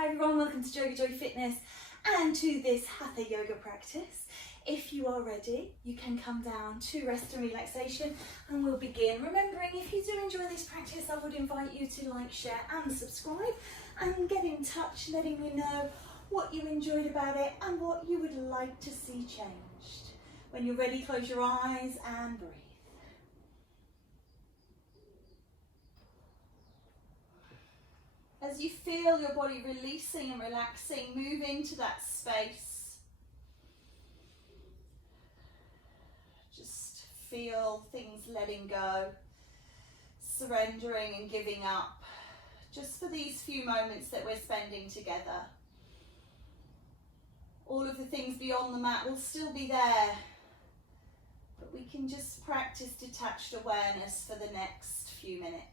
Hi everyone, welcome to JoeGa Joy Fitness and to this Hatha yoga practice. If you are ready, you can come down to rest and relaxation and we'll begin. Remembering, if you do enjoy this practice, I would invite you to like, share and subscribe and get in touch, letting me know what you enjoyed about it and what you would like to see changed. When you're ready, close your eyes and breathe. As you feel your body releasing and relaxing, move into that space. Just feel things letting go, surrendering and giving up, just for these few moments that we're spending together. All of the things beyond the mat will still be there, but we can just practice detached awareness for the next few minutes.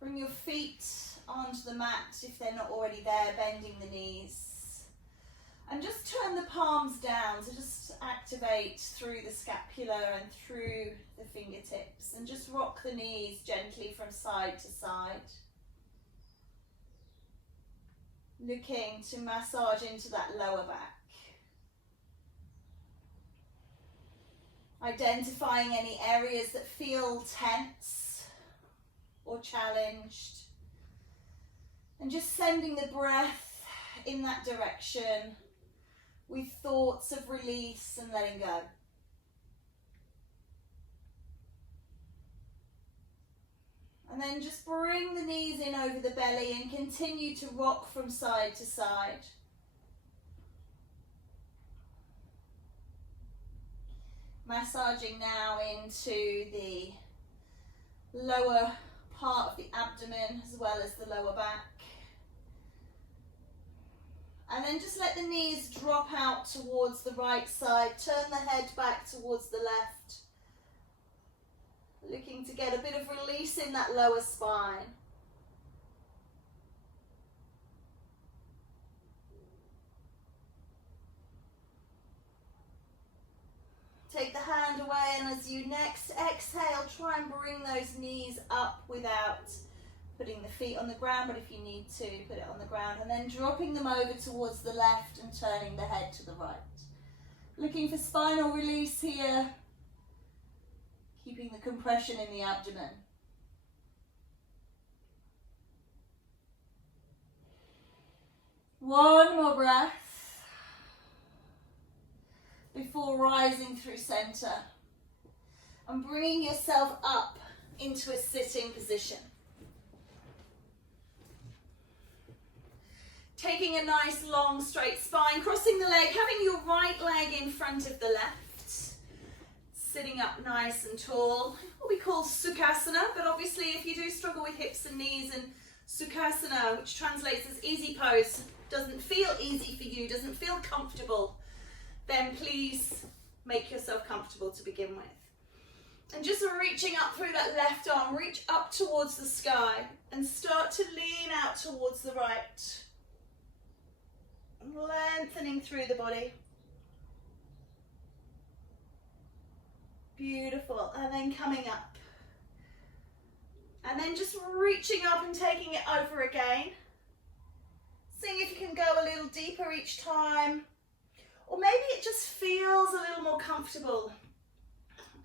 Bring your feet onto the mat if they're not already there, bending the knees. And just turn the palms down, so just activate through the scapula and through the fingertips. And just rock the knees gently from side to side. Looking to massage into that lower back. Identifying any areas that feel tense or challenged, and just sending the breath in that direction with thoughts of release and letting go. And then just bring the knees in over the belly and continue to rock from side to side. Massaging now into the lower part of the abdomen as well as the lower back. And then just let the knees drop out towards the right side. Turn the head back towards the left. Looking to get a bit of release in that lower spine. Take the hand away, and as you next exhale, try and bring those knees up without putting the feet on the ground, but if you need to, put it on the ground, and then dropping them over towards the left and turning the head to the right. Looking for spinal release here, keeping the compression in the abdomen. One more breath before rising through center and bringing yourself up into a sitting position. Taking a nice long straight spine, crossing the leg, having your right leg in front of the left. Sitting up nice and tall, what we call Sukhasana, but obviously if you do struggle with hips and knees, and Sukhasana, which translates as easy pose, doesn't feel easy for you, doesn't feel comfortable, then please make yourself comfortable to begin with. And just reaching up through that left arm, reach up towards the sky and start to lean out towards the right. Lengthening through the body. Beautiful. And then coming up. And then just reaching up and taking it over again. Seeing if you can go a little deeper each time. Or maybe it just feels a little more comfortable.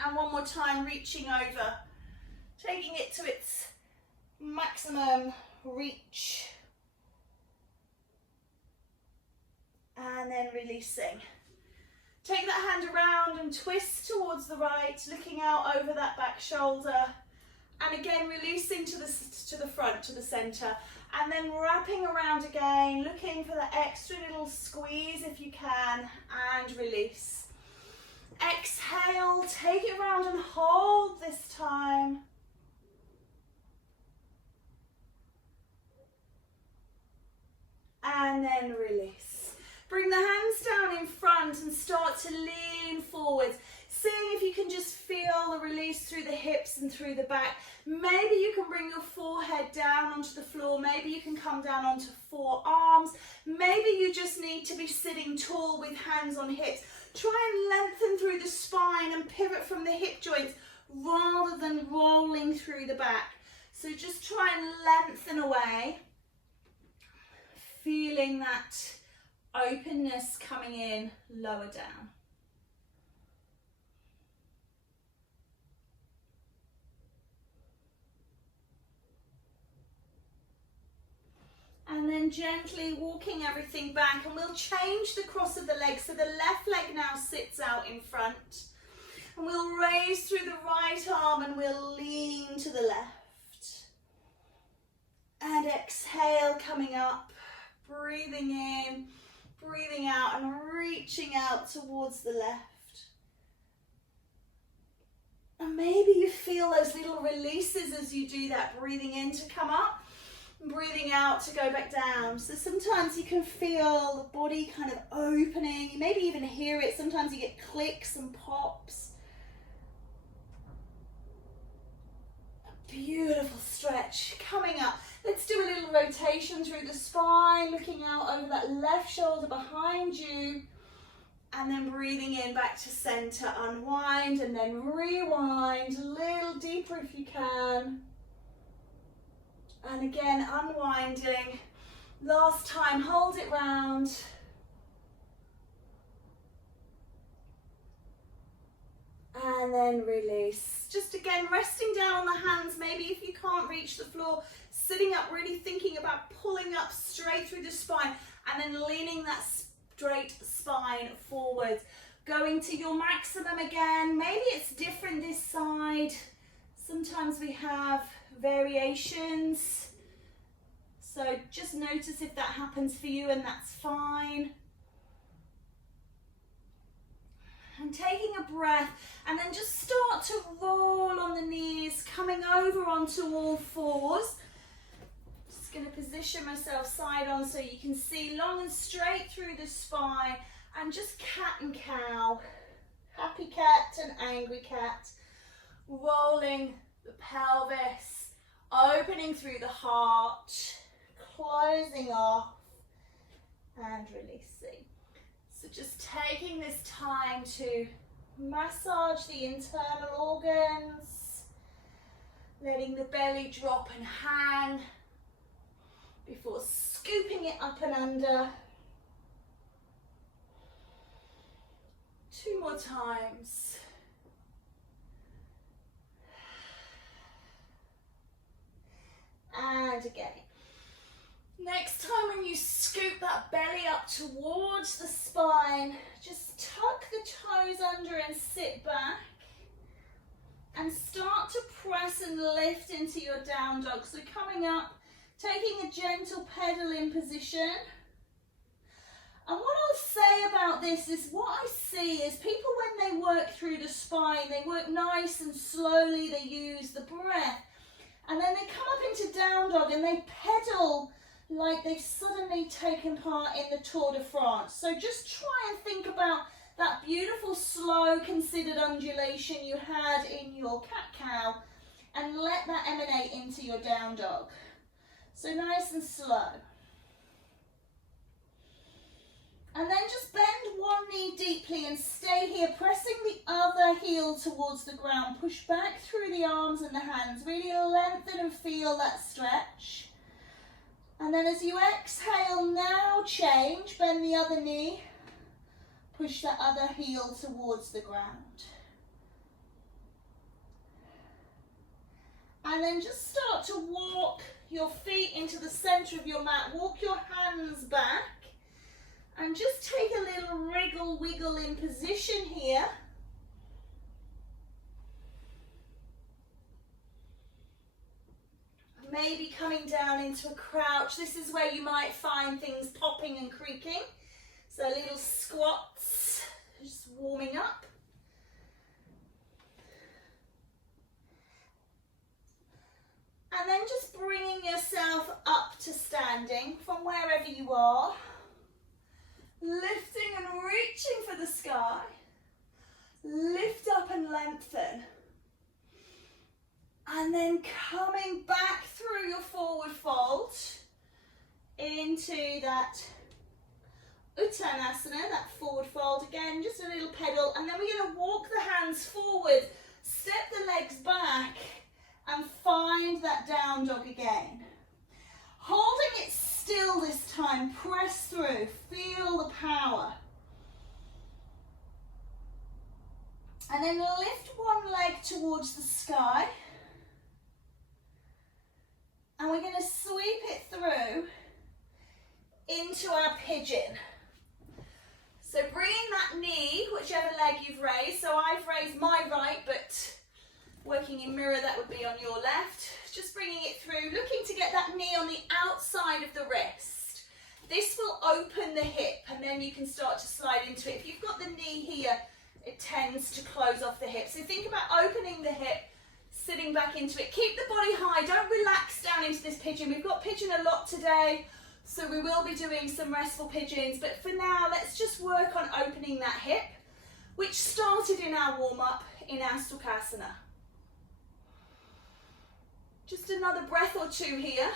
And one more time, reaching over, taking it to its maximum reach. And then releasing. Take that hand around and twist towards the right, looking out over that back shoulder. And again, releasing to the front, to the center. And then wrapping around again, looking for that extra little squeeze if you can, and release. Exhale, take it around and hold this time. And then release. Bring the hands down in front and start to lean forward. Seeing if you can just feel feel the release through the hips and through the back. Maybe you can bring your forehead down onto the floor. Maybe you can come down onto forearms. Maybe you just need to be sitting tall with hands on hips. Try and lengthen through the spine and pivot from the hip joints rather than rolling through the back. So just try and lengthen away, feeling that openness coming in, lower down. And then gently walking everything back, and we'll change the cross of the legs. So the left leg now sits out in front. And we'll raise through the right arm and we'll lean to the left. And exhale, coming up, breathing in, breathing out, and reaching out towards the left. And maybe you feel those little releases as you do that, breathing in to come up. Breathing out to go back down. So sometimes you can feel the body kind of opening. You maybe even hear it. Sometimes you get clicks and pops. A beautiful stretch coming up. Let's do a little rotation through the spine, looking out over that left shoulder behind you. And then breathing in back to center. Unwind and then rewind a little deeper if you can. And again, unwinding. Last time, hold it round. And then release. Just again, resting down on the hands. Maybe if you can't reach the floor, sitting up, really thinking about pulling up straight through the spine and then leaning that straight spine forwards. Going to your maximum again. Maybe it's different this side. Sometimes we have variations, so just notice if that happens for you, and that's fine. And taking a breath, and then just start to roll on the knees, coming over onto all fours. Just going to position myself side on so you can see long and straight through the spine, and just cat and cow, happy cat and angry cat, rolling the pelvis, opening through the heart, closing off and releasing. So just taking this time to massage the internal organs, letting the belly drop and hang before scooping it up and under. 2 more times. And again. Next time when you scoop that belly up towards the spine, just tuck the toes under and sit back. And start to press and lift into your down dog. So coming up, taking a gentle pedal in position. And what I'll say about this is what I see is people when they work through the spine, they work nice and slowly, they use the breath. And then they come up into down dog and they pedal like they've suddenly taken part in the Tour de France. So just try and think about that beautiful, slow, considered undulation you had in your cat-cow and let that emanate into your down dog. So nice and slow. And then just bend one knee deeply and stay here, pressing the other heel towards the ground. Push back through the arms and the hands. Really lengthen and feel that stretch. And then as you exhale, now change. Bend the other knee. Push that other heel towards the ground. And then just start to walk your feet into the center of your mat. Walk your hands back. And just take a little wriggle, wiggle in position here. Maybe coming down into a crouch. This is where you might find things popping and creaking. So little squats, just warming up. And then just bringing yourself up to standing from wherever you are. Lifting and reaching for the sky. Lift up and lengthen. And then coming back through your forward fold into that Uttanasana, that forward fold again, just a little pedal, and then we're going to walk the hands forward, step the legs back, and find that down dog again. Holding it still this time, press through, feel the power. And then lift one leg towards the sky. And we're going to sweep it through into our pigeon. So bringing that knee, whichever leg you've raised. So I've raised my right, but working in mirror, that would be on your left. Just bringing it through, looking to get that knee on the outside of the wrist. This will open the hip, and then you can start to slide into it. If you've got the knee here, it tends to close off the hip. So think about opening the hip, sitting back into it. Keep the body high, don't relax down into this pigeon. We've got pigeon a lot today, so we will be doing some restful pigeons. But for now, let's just work on opening that hip, which started in our warm-up in our Sukhasana. Just another breath or two here.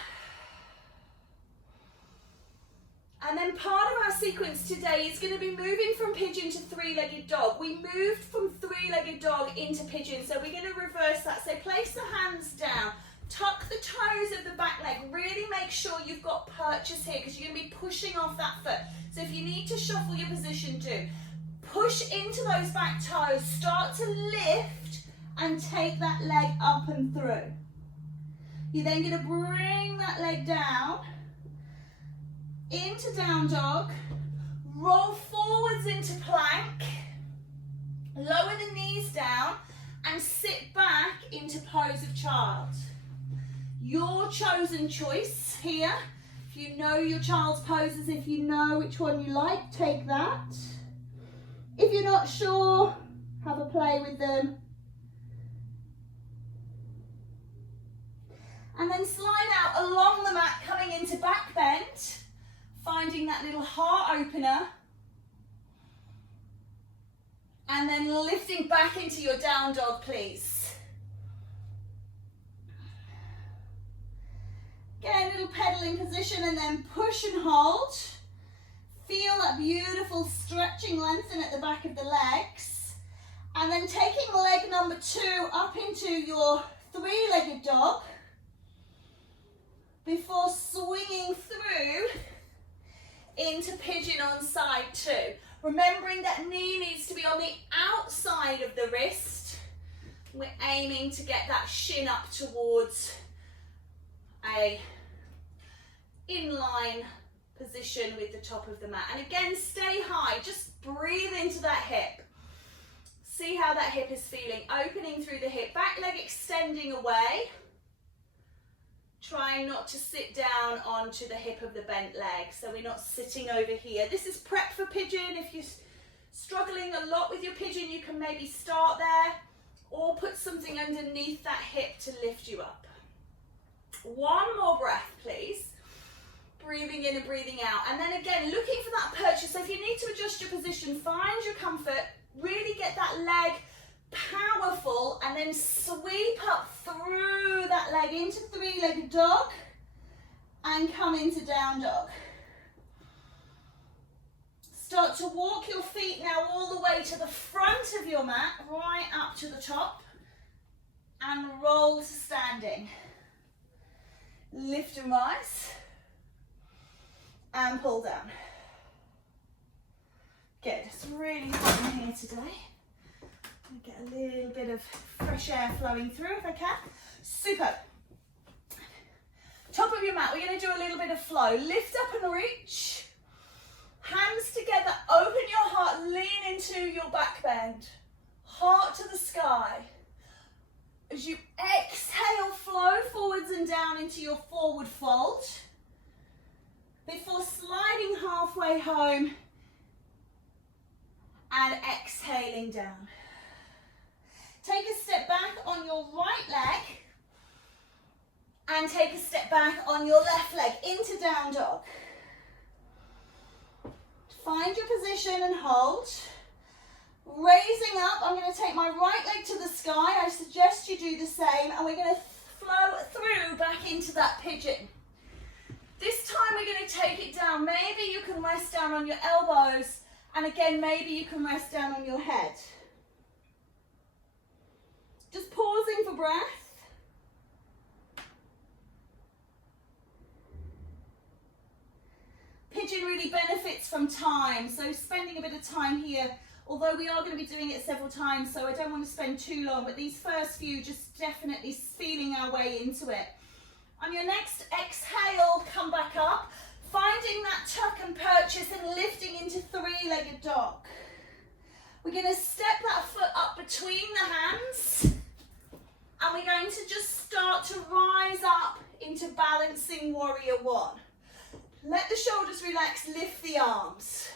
And then part of our sequence today is going to be moving from pigeon to three-legged dog. We moved from three-legged dog into pigeon, so we're going to reverse that. So place the hands down, tuck the toes of the back leg, really make sure you've got purchase here because you're going to be pushing off that foot. So if you need to shuffle your position, do. Push into those back toes, start to lift and take that leg up and through. You're then going to bring that leg down into down dog, roll forwards into plank, lower the knees down and sit back into pose of child. Your chosen choice here. If you know your child's poses, if you know which one you like, take that. If you're not sure, have a play with them. And then slide out along the mat, coming into back bend. Finding that little heart opener and then lifting back into your down dog, please. Get a little pedaling position and then push and hold. Feel that beautiful stretching lengthen at the back of the legs. And then taking leg number 2 up into your three-legged dog before swinging through into pigeon on side 2. Remembering that knee needs to be on the outside of the wrist. We're aiming to get that shin up towards a inline position with the top of the mat. And again, stay high, just breathe into that hip. See how that hip is feeling, opening through the hip, back leg extending away. Trying not to sit down onto the hip of the bent leg, so we're not sitting over here. This is prep for pigeon. If you're struggling a lot with your pigeon, you can maybe start there or put something underneath that hip to lift you up. One more breath, please. Breathing in and breathing out. And then again, looking for that purchase. So if you need to adjust your position, find your comfort, really get that leg powerful and then sweep up through that leg into three-legged dog and come into down dog. Start to walk your feet now all the way to the front of your mat, right up to the top, and roll to standing. Lift and rise and pull down. Good, it's really hot in here today. Get a little bit of fresh air flowing through if I can. Super. Top of your mat, we're going to do a little bit of flow. Lift up and reach. Hands together, open your heart, lean into your back bend. Heart to the sky. As you exhale, flow forwards and down into your forward fold. Before sliding halfway home and exhaling down. Take a step back on your right leg and take a step back on your left leg into down dog. Find your position and hold. Raising up, I'm going to take my right leg to the sky. I suggest you do the same, and we're going to into that pigeon. This time we're going to take it down. Maybe you can rest down on your elbows, and again, maybe you can rest down on your head. Just pausing for breath. Pigeon really benefits from time, so spending a bit of time here, although we are going to be doing it several times, so I don't want to spend too long, but these first few, just definitely feeling our way into it. On your next exhale, come back up, finding that tuck and purchase and lifting into three-legged dog. We're going to step that foot up between the hands, and we're going to just start to rise up into balancing warrior one. Let the shoulders relax, lift the arms.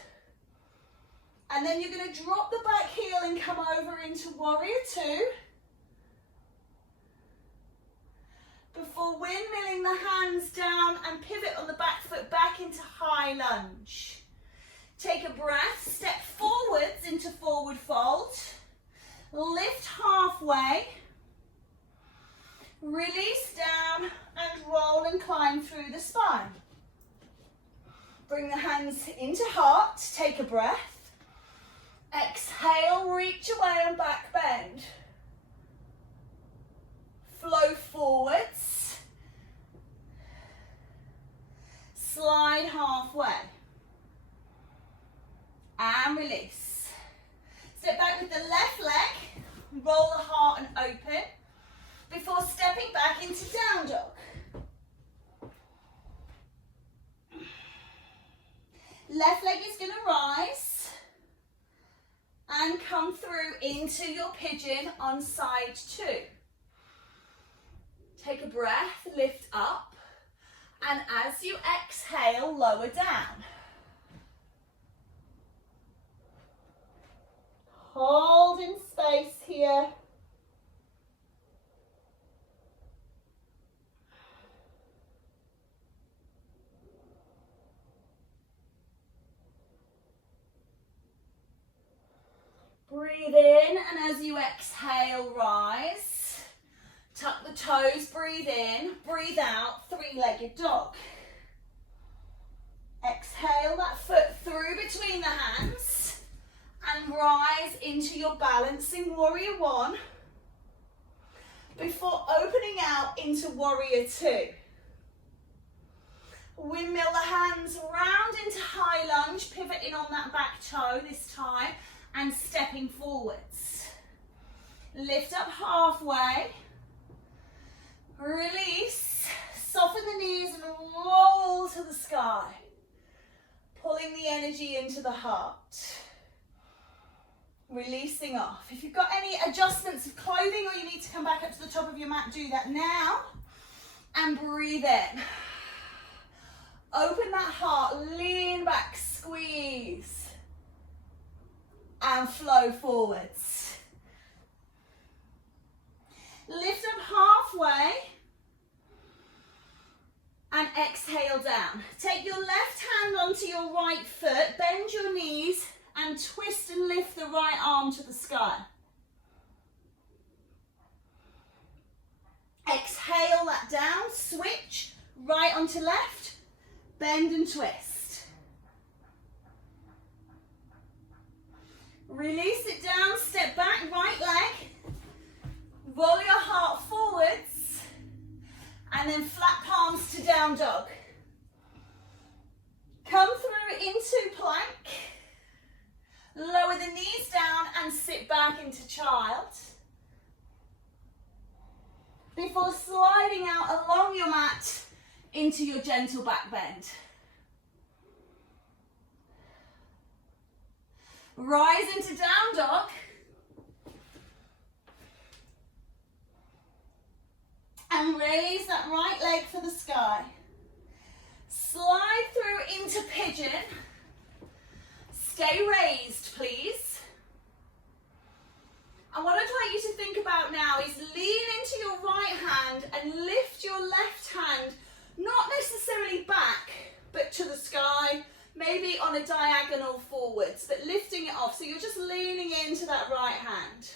And then you're going to drop the back heel and come over into warrior two. Before windmilling the hands down and pivot on the back foot back into high lunge. Take a breath, step forwards into forward fold. Lift halfway. Release down and roll and climb through the spine. Bring the hands into heart, take a breath. Exhale, reach away and back bend. Flow forwards. Slide halfway. And release. Step back with the left leg, roll the heart and open, before stepping back into down dog. Left leg is going to rise and come through into your pigeon on side two. Take a breath, lift up, and as you exhale, lower down. Hold in space here. Breathe in, and as you exhale, rise. Tuck the toes, breathe in, breathe out, three-legged dog. Exhale that foot through between the hands and rise into your balancing warrior one before opening out into warrior two. Windmill the hands round into high lunge, pivoting on that back toe this time, and stepping forwards. Lift up halfway. Release. Soften the knees and roll to the sky. Pulling the energy into the heart. Releasing off. If you've got any adjustments of clothing or you need to come back up to the top of your mat, do that now. And breathe in. Open that heart, lean back, squeeze. And flow forwards. Lift up halfway and exhale down. Take your left hand onto your right foot, bend your knees and twist and lift the right arm to the sky. Exhale that down, switch right onto left, bend and twist. Release it down, step back, right leg. Roll your heart forwards. And then flat palms to down dog. Come through into plank. Lower the knees down and sit back into child. Before sliding out along your mat into your gentle back bend. Rise into down dog. And raise that right leg for the sky. Slide through into pigeon. Stay raised, please. And what I'd like you to think about now is lean into your right hand and lift your left hand, not necessarily back, but to the sky. Maybe on a diagonal forwards, but lifting it off. So you're just leaning into that right hand.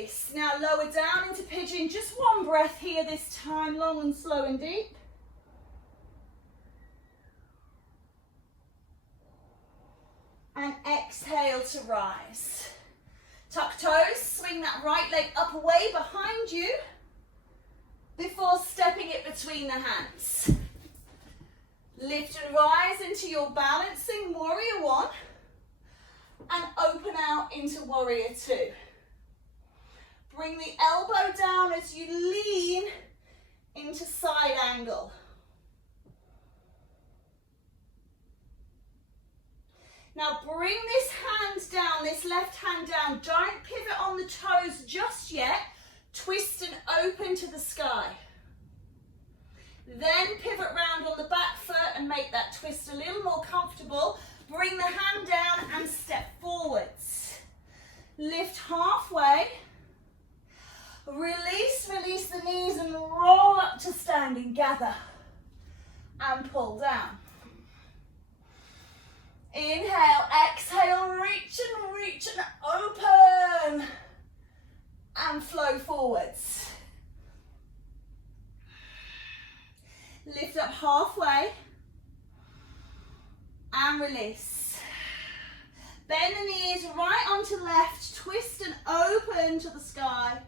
release. Now lower down into pigeon. Just one breath here this time, long and slow and deep. And exhale to rise. Tuck toes, swing that right leg up away behind you before stepping it between the hands. Lift and rise into your balancing warrior one and open out into warrior two. Bring the elbow down as you lean into side angle. Now bring this hand down, this left hand down. Don't pivot on the toes just yet. Twist and open to the sky. Then pivot round on the back foot and make that twist a little more comfortable. Bring the hand down and step forwards. Lift halfway. Release the knees and roll up to standing. Gather and pull down. Inhale, exhale, reach and open and flow forwards. Lift up halfway and release. Bend the knees right onto left, twist and open to the sky.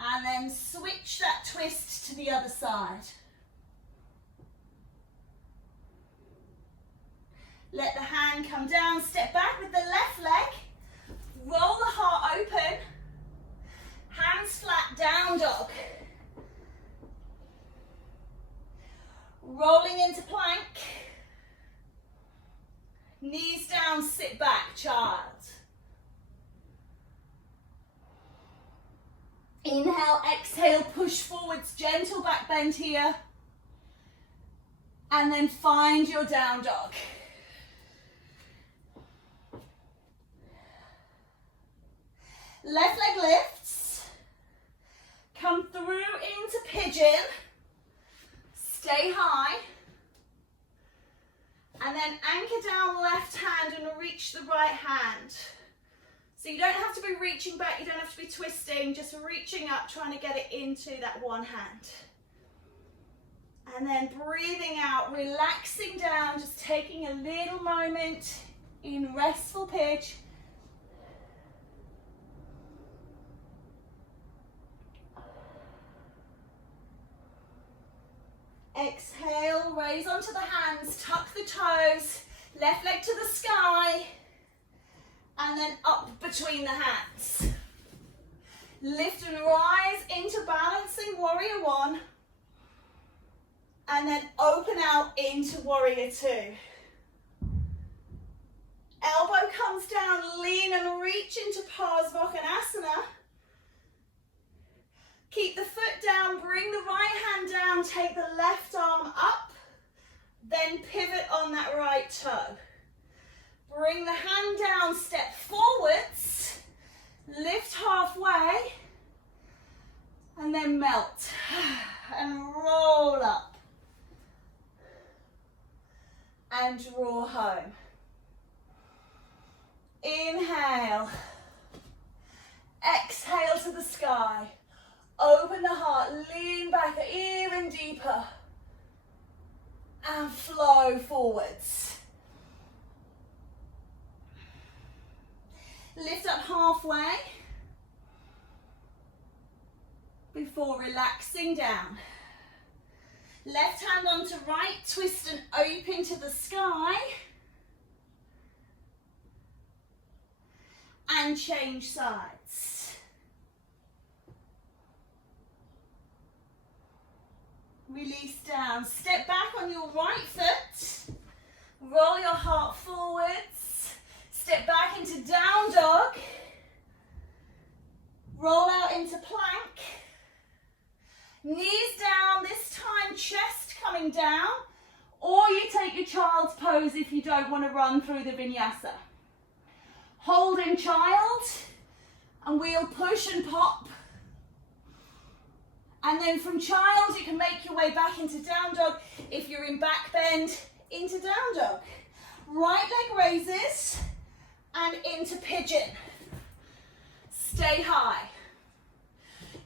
And then switch that twist to the other side. Let the hand come down, step back with the left leg. Roll the heart open. Hands flat, down dog. Rolling into plank. Knees down, sit back, child. Inhale, exhale, push forwards, gentle back bend here. And then find your down dog. Left leg lifts. Come through into pigeon. Stay high. And then anchor down left hand and reach the right hand. So you don't have to be reaching back, you don't have to be twisting, just reaching up, trying to get it into that one hand. And then breathing out, relaxing down, just taking a little moment in restful pitch. Exhale, raise onto the hands, tuck the toes, left leg to the sky, and then up between the hands. Lift and rise into balancing warrior one, and then open out into warrior two. Elbow comes down, lean and reach into Parsvakonasana. Keep the foot down, bring the right hand down, take the left arm up, then pivot on that right toe. Bring the hand down, step forwards, lift halfway, and then melt and roll up and draw home. Inhale, exhale to the sky. Open the heart, lean back even deeper and flow forwards. Lift up halfway before relaxing down. Left hand onto right, twist and open to the sky. And change sides. Release down, step back on your right foot, roll your heart forwards, step back into down dog, roll out into plank, knees down, this time chest coming down, or you take your child's pose if you don't want to run through the vinyasa. Hold in child, and we'll push and pop. And then from child, you can make your way back into down dog. If you're in back bend, into down dog. Right leg raises and into pigeon. Stay high.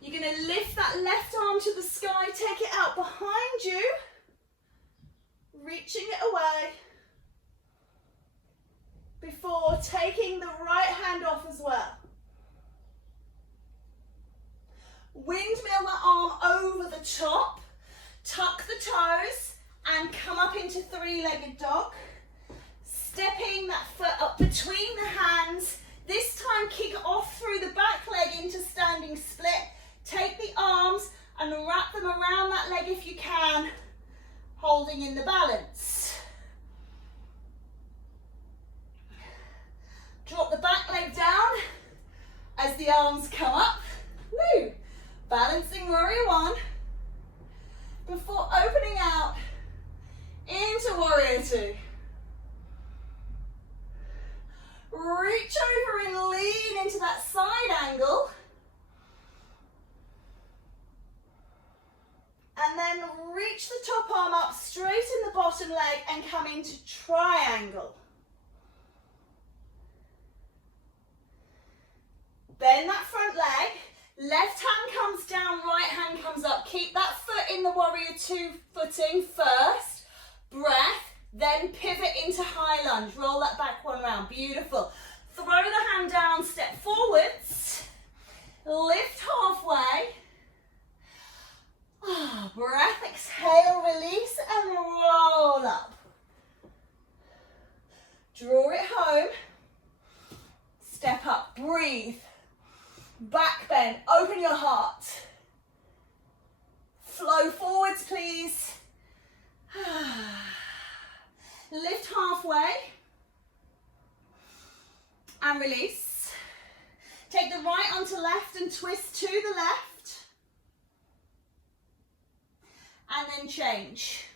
You're going to lift that left arm to the sky, take it out behind you, reaching it away, before taking the right hand off as well. Windmill the arm over the top, tuck the toes, and come up into three-legged dog. Stepping that foot up between the hands. This time kick off through the back leg into standing split. Take the arms and wrap them around that leg if you can, holding in the balance. Drop the back leg down as the arms come up. Woo! Balancing warrior one. Before opening out into warrior two. Reach over and lean into that side angle. And then reach the top arm up, straighten the bottom leg and come into triangle. Bend that front leg, left hand comes down, right hand comes up. Keep that foot in the warrior two footing first. Breath. Then pivot into high lunge. Roll that back one round. Beautiful. Throw the hand down, step forwards. Lift halfway. Breath, exhale, release, and roll up. Draw it home. Step up, breathe. Back bend, open your heart. Flow forwards, please. Lift halfway and release. Take the right onto left and twist to the left. And then change.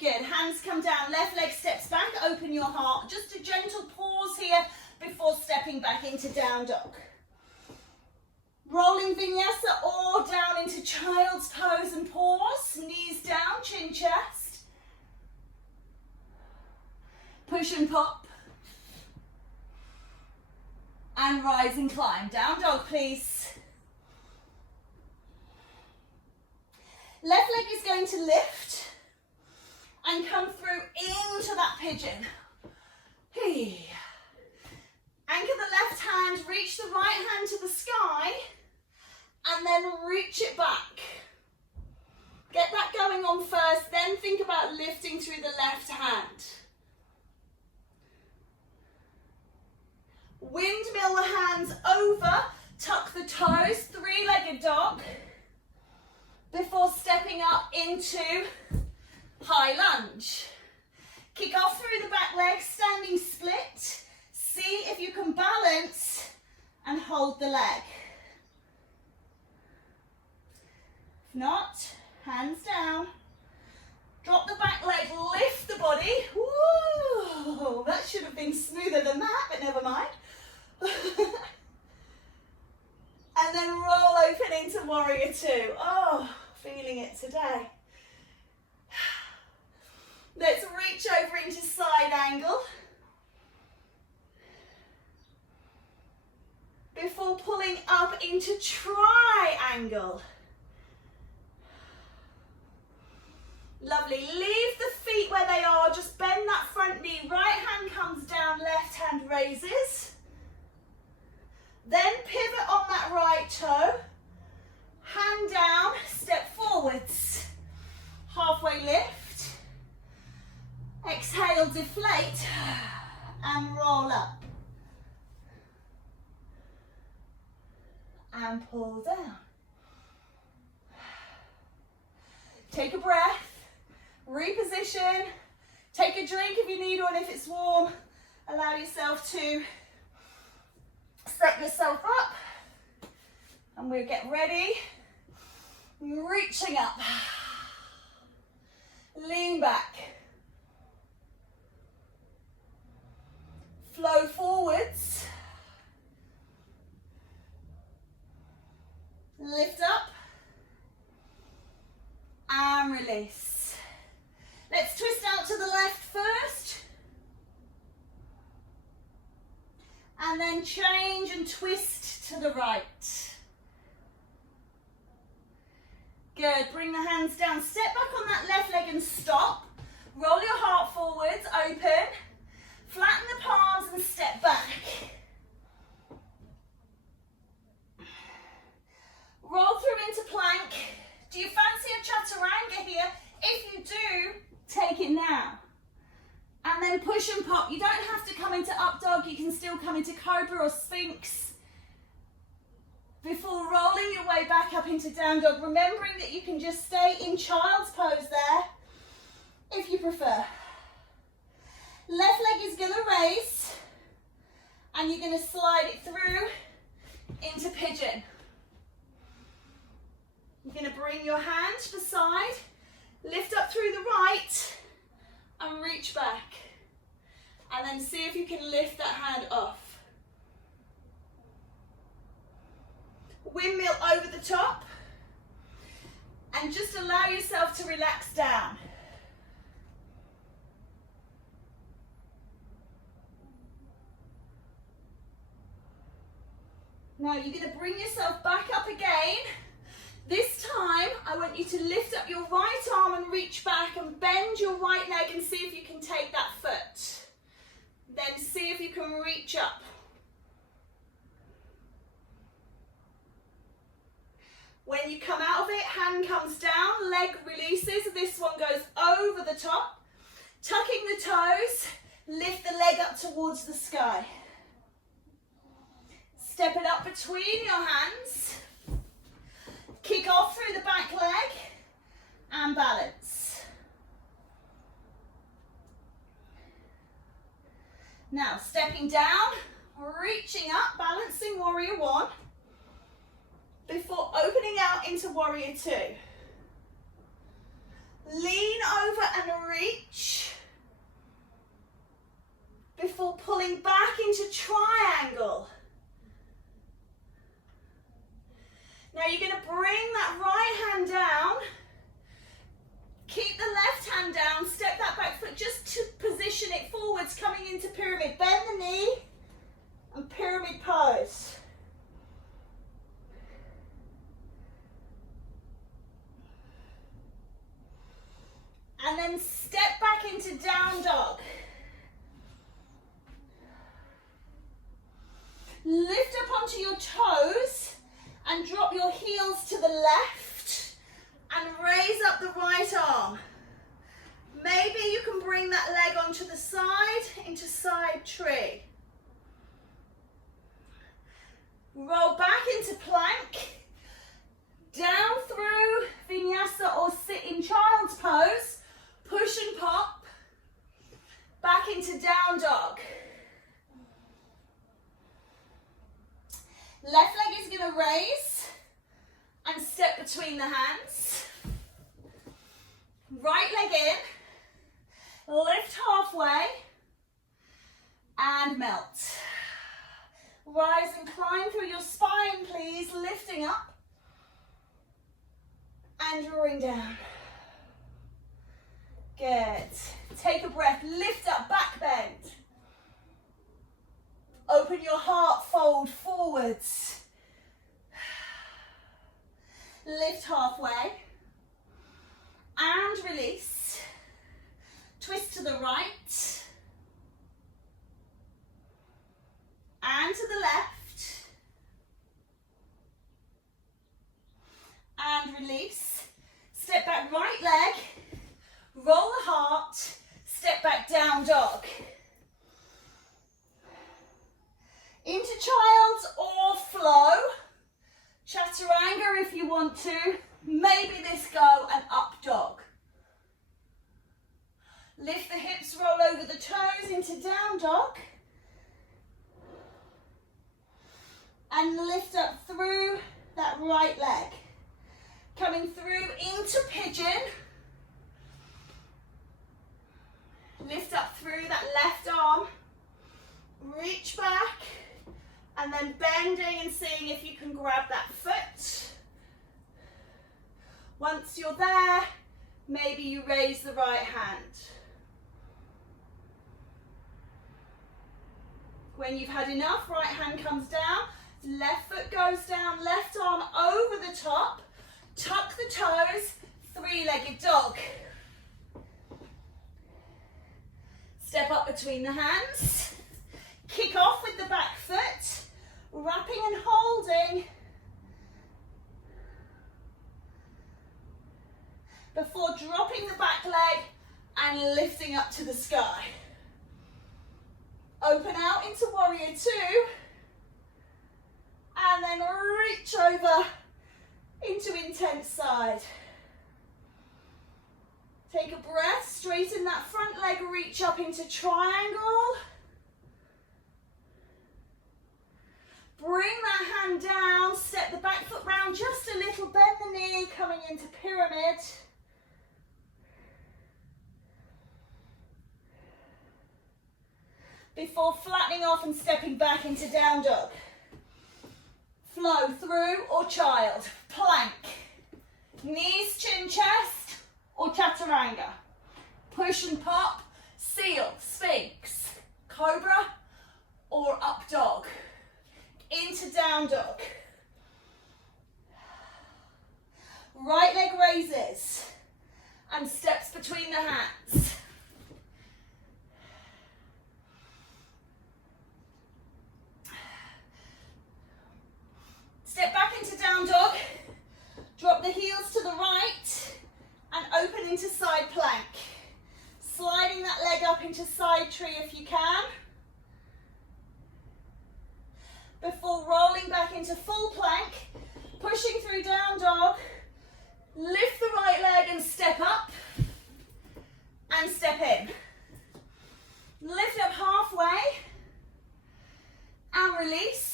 Good, hands come down, left leg steps back, open your heart. Just a gentle pause here before stepping back into down dog. Rolling vinyasa or down into child's pose and pause. Knees down, chin chest. Push and pop. And rise and climb. Down dog, please. Left leg is going to lift and come through into that pigeon. Hey. Anchor the left hand, reach the right hand to the sky, and then reach it back. Get that going on first, then think about lifting through the left hand. Windmill the hands over, tuck the toes, three-legged dog, before stepping up into high lunge. Kick off through the back leg, standing split. See if you can balance and hold the leg. If not, hands down. Drop the back leg, lift the body. Woo! That should have been smoother than that, but never mind. And then roll open into warrior two. Oh, feeling it today. Let's reach over into side angle. Before pulling up into triangle. Lovely. Leave the feet where they are. Just bend that front knee. Right hand comes down, left hand raises. Then pivot on that right toe. Hand down, step forwards. Halfway lift. Exhale, deflate. And roll up. And pull down. Take a breath. Reposition. Take a drink if you need one, if it's warm. Allow yourself to set yourself up. And we'll get ready. Reaching up. Lean back. Flow forwards. Lift up. And release. Let's twist out to the left first. And then change and twist to the right. Good, bring the hands down. Step back on that left leg and stop. Roll your heart forwards, open. Flatten the palms and step back. Roll through into plank. Do you fancy a chaturanga here? If you do, take it now. And then push and pop. You don't have to come into up dog. You can still come into cobra or sphinx before rolling your way back up into down dog. Remembering that you can just stay in child's pose there if you prefer. Left leg is going to raise and you're going to slide it through into pigeon. You're going to bring your hand to the side, lift up through the right and reach back. And then see if you can lift that hand off. Windmill over the top and just allow yourself to relax down. Now you're going to bring yourself back up again. This time I want you to lift up your right arm and reach back and bend your right leg and see if you can take that foot. Then see if you can reach up. When you come out of it, hand comes down, leg releases. This one goes over the top. Tucking the toes, lift the leg up towards the sky. Step it up between your hands. Kick off through the back leg and balance. Now stepping down, reaching up, balancing warrior one before opening out into warrior two. Lean over and reach before pulling back into triangle. Now you're going to bring that right hand down, keep the left hand down, step that back foot just to position it forwards, coming into pyramid. Bend the knee and pyramid pose. And then step back into down dog. Lift up onto your toes and drop your heels to the left and raise up the right arm. Maybe you can bring that leg onto the side into side tree. Roll back into plank, down through vinyasa or sit in child's pose, push and pop, back into down dog. Left leg is going to raise and step between the hands. Right leg in, lift halfway and melt. Rise and climb through your spine, please, lifting up and drawing down. Good. Take a breath, lift up, back bend. Open your heart, fold forwards. Lift halfway and release. Twist to the right and to the left and release. Step back, right leg, roll the heart, step back, down dog. Into child's or flow. Chaturanga if you want to. Maybe this go and up dog. Lift the hips, roll over the toes into down dog. And lift up through that right leg. Coming through into pigeon. Lift up through that left arm. Reach back. And then bending and seeing if you can grab that foot. Once you're there, maybe you raise the right hand. When you've had enough, right hand comes down, left foot goes down, left arm over the top, tuck the toes, three-legged dog. Step up between the hands, kick off with the back foot, wrapping and holding before dropping the back leg and lifting up to the sky. Open out into warrior two, and then reach over into intense side. Take a breath, straighten that front leg, reach up into triangle. Bring that hand down, step the back foot round just a little, bend the knee, coming into pyramid. Before flattening off and stepping back into down dog. Flow through or child, plank. Knees, chin, chest or chaturanga. Push and pop, seal, sphinx, cobra or up dog. Into down dog. Right leg raises and steps between the hands. Step back into down dog, drop the heels to the right and open into side plank. Sliding that leg up into side tree if you can. Before rolling back into full plank, pushing through down dog, lift the right leg and step up and step in. Lift up halfway and release.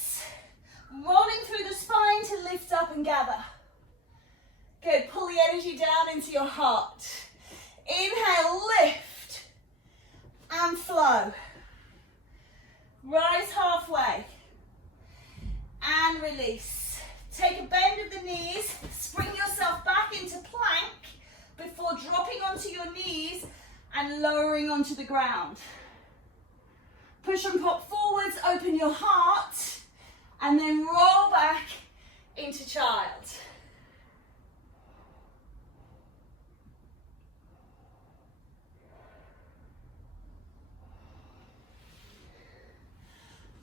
Rolling through the spine to lift up and gather. Good, pull the energy down into your heart. Inhale, lift and flow. Rise halfway and release. Take a bend of the knees, spring yourself back into plank before dropping onto your knees and lowering onto the ground. Push and pop forwards, open your heart, and then roll back into child.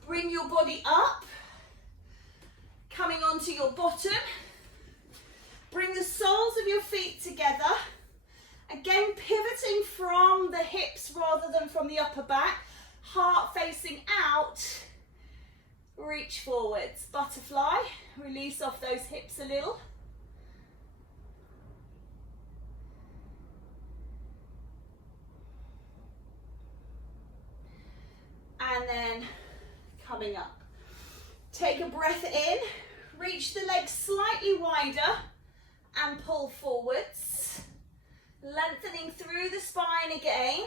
Bring your body up, coming onto your bottom. Bring the soles of your feet together. Again, pivoting from the hips rather than from the upper back. Heart facing out. Reach forwards, butterfly, release off those hips a little. And then coming up. Take a breath in, reach the legs slightly wider and pull forwards. Lengthening through the spine again,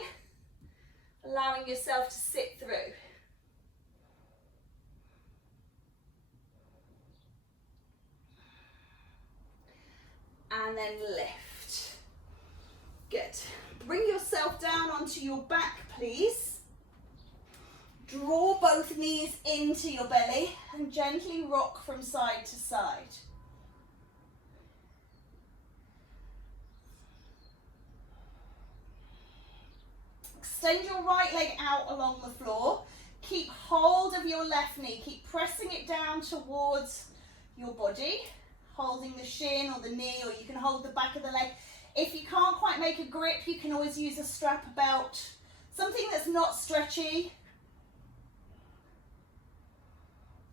allowing yourself to sit through. And then lift. Good. Bring yourself down onto your back, please. Draw both knees into your belly and gently rock from side to side. Extend your right leg out along the floor. Keep hold of your left knee. Keep pressing it down towards your body. Holding the shin or the knee, or you can hold the back of the leg. If you can't quite make a grip, you can always use a strap, a belt, something that's not stretchy.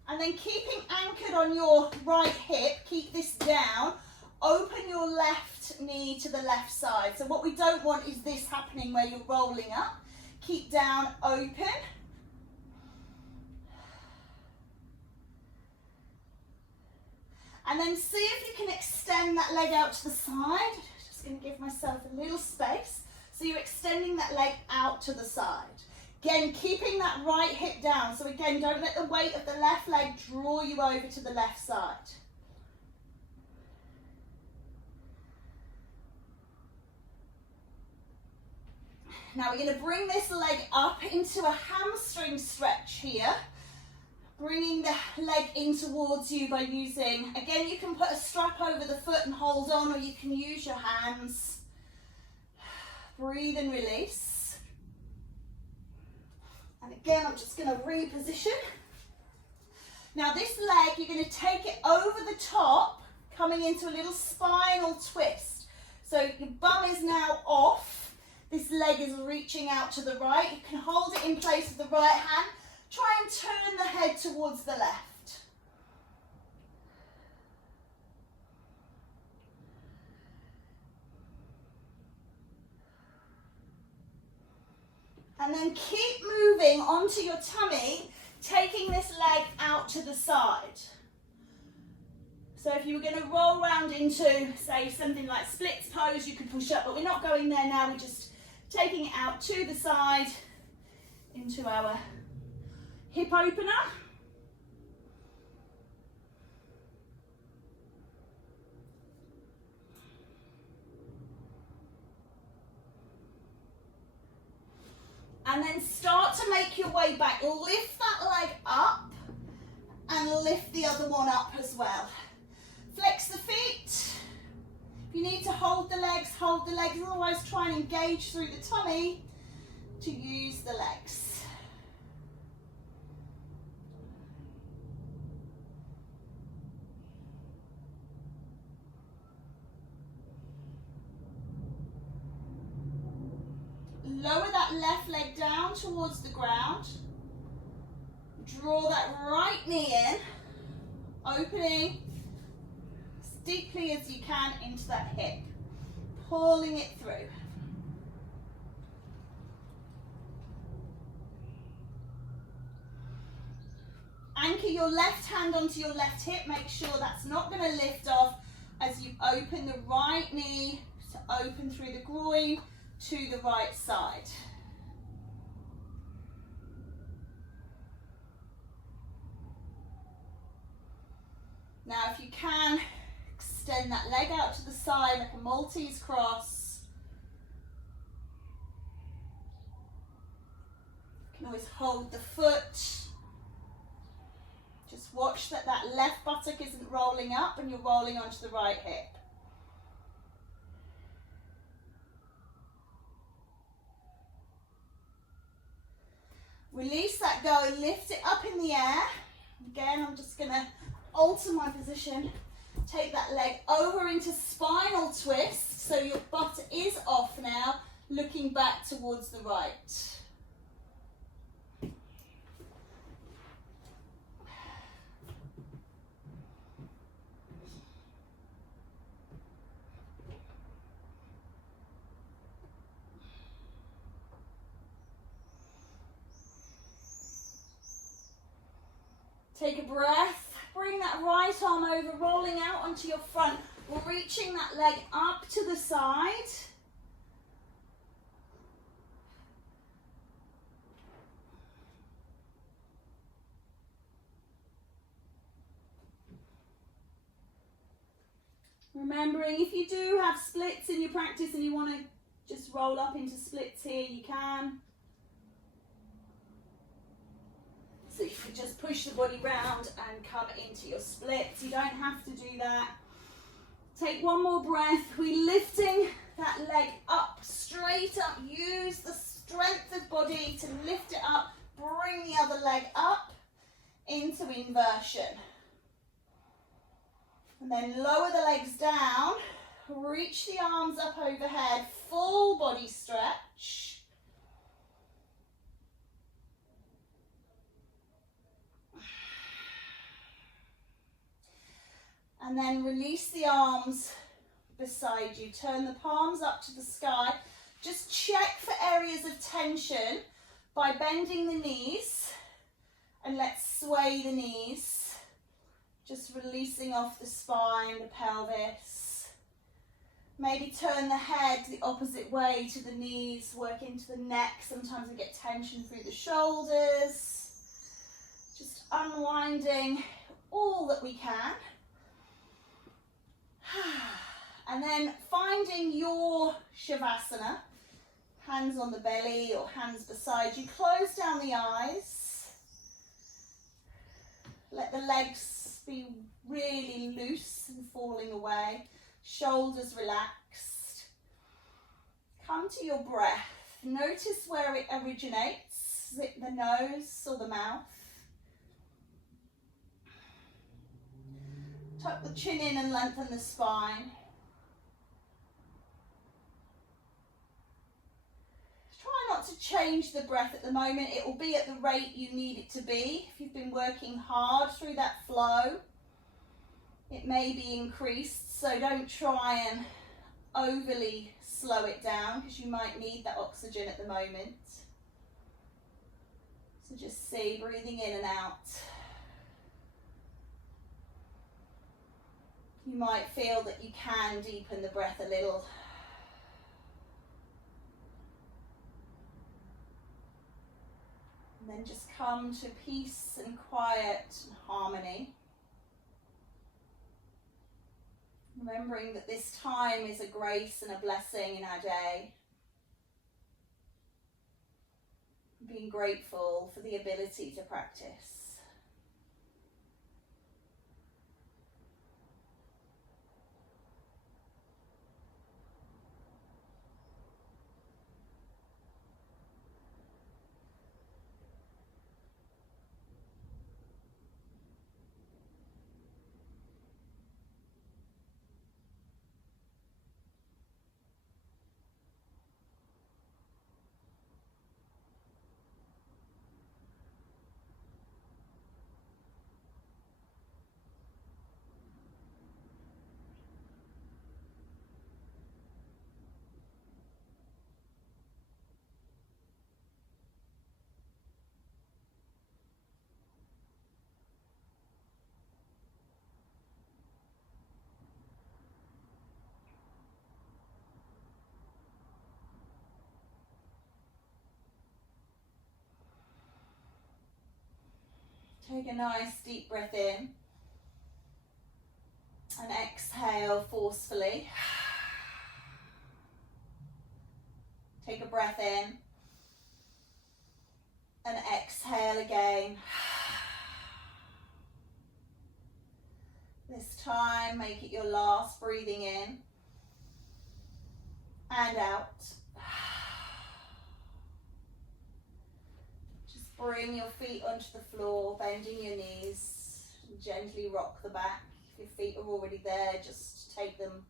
And then keeping anchored on your right hip, keep this down, open your left knee to the left side. So what we don't want is this happening where you're rolling up. Keep down, open. And then see if you can extend that leg out to the side. Just going to give myself a little space. So you're extending that leg out to the side. Again, keeping that right hip down. So again, don't let the weight of the left leg draw you over to the left side. Now we're going to bring this leg up into a hamstring stretch here. Bringing the leg in towards you by using, again, you can put a strap over the foot and hold on, or you can use your hands. Breathe and release. And again, I'm just going to reposition. Now this leg, you're going to take it over the top, coming into a little spinal twist. So your bum is now off. This leg is reaching out to the right. You can hold it in place with the right hand. Try and turn the head towards the left. And then keep moving onto your tummy, taking this leg out to the side. So if you were going to roll around into, say, something like splits pose, you could push up, but we're not going there now. We're just taking it out to the side into our hip opener. And then start to make your way back. Lift that leg up and lift the other one up as well. Flex the feet. If you need to hold the legs, hold the legs. Otherwise, try and engage through the tummy to use the legs. Lower that left leg down towards the ground. Draw that right knee in, opening as deeply as you can into that hip, pulling it through. Anchor your left hand onto your left hip. Make sure that's not going to lift off as you open the right knee to open through the groin to the right side. Now if you can, extend that leg out to the side like a Maltese cross. You can always hold the foot. Just watch that that left buttock isn't rolling up and you're rolling onto the right hip. Release that, go and lift it up in the air. Again, I'm just going to alter my position. Take that leg over into spinal twist, so your butt is off now, looking back towards the right. Take a breath, bring that right arm over, rolling out onto your front, reaching that leg up to the side. Remembering, if you do have splits in your practice and you want to just roll up into splits here, you can. So you can just push the body round and come into your splits. You don't have to do that. Take one more breath. We're lifting that leg up, straight up. Use the strength of body to lift it up. Bring the other leg up into inversion. And then lower the legs down. Reach the arms up overhead. Full body stretch. And then release the arms beside you. Turn the palms up to the sky. Just check for areas of tension by bending the knees. And let's sway the knees. Just releasing off the spine, the pelvis. Maybe turn the head the opposite way to the knees. Work into the neck. Sometimes we get tension through the shoulders. Just unwinding all that we can. And then finding your Shavasana. Hands on the belly or hands beside you. Close down the eyes. Let the legs be really loose and falling away. Shoulders relaxed. Come to your breath. Notice where it originates. Is it the nose or the mouth? Tuck the chin in and lengthen the spine. Try not to change the breath at the moment. It will be at the rate you need it to be. If you've been working hard through that flow, it may be increased, so don't try and overly slow it down because you might need that oxygen at the moment. So just see, breathing in and out. You might feel that you can deepen the breath a little. And then just come to peace and quiet and harmony. Remembering that this time is a grace and a blessing in our day. Being grateful for the ability to practice. Take a nice deep breath in and exhale forcefully. Take a breath in and exhale again. This time, make it your last, breathing in and out. Bring your feet onto the floor, bending your knees, gently rock the back. If your feet are already there, just take them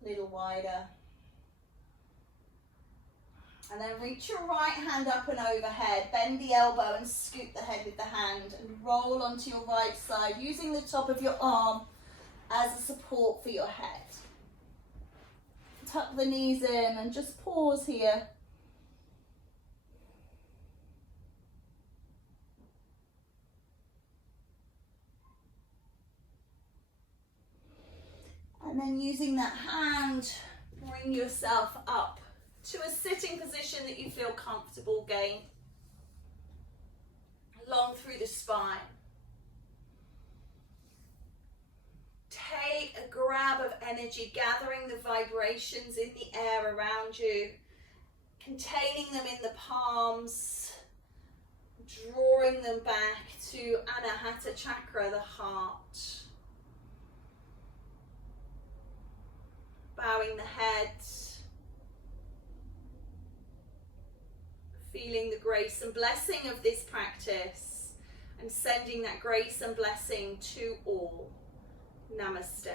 a little wider. And then reach your right hand up and overhead, bend the elbow and scoop the head with the hand and roll onto your right side, using the top of your arm as a support for your head. Tuck the knees in and just pause here. And then using that hand, bring yourself up to a sitting position that you feel comfortable again. Long through the spine. Take a grab of energy, gathering the vibrations in the air around you, containing them in the palms, drawing them back to Hatha chakra, the heart. Bowing the head, feeling the grace and blessing of this practice and sending that grace and blessing to all. Namaste.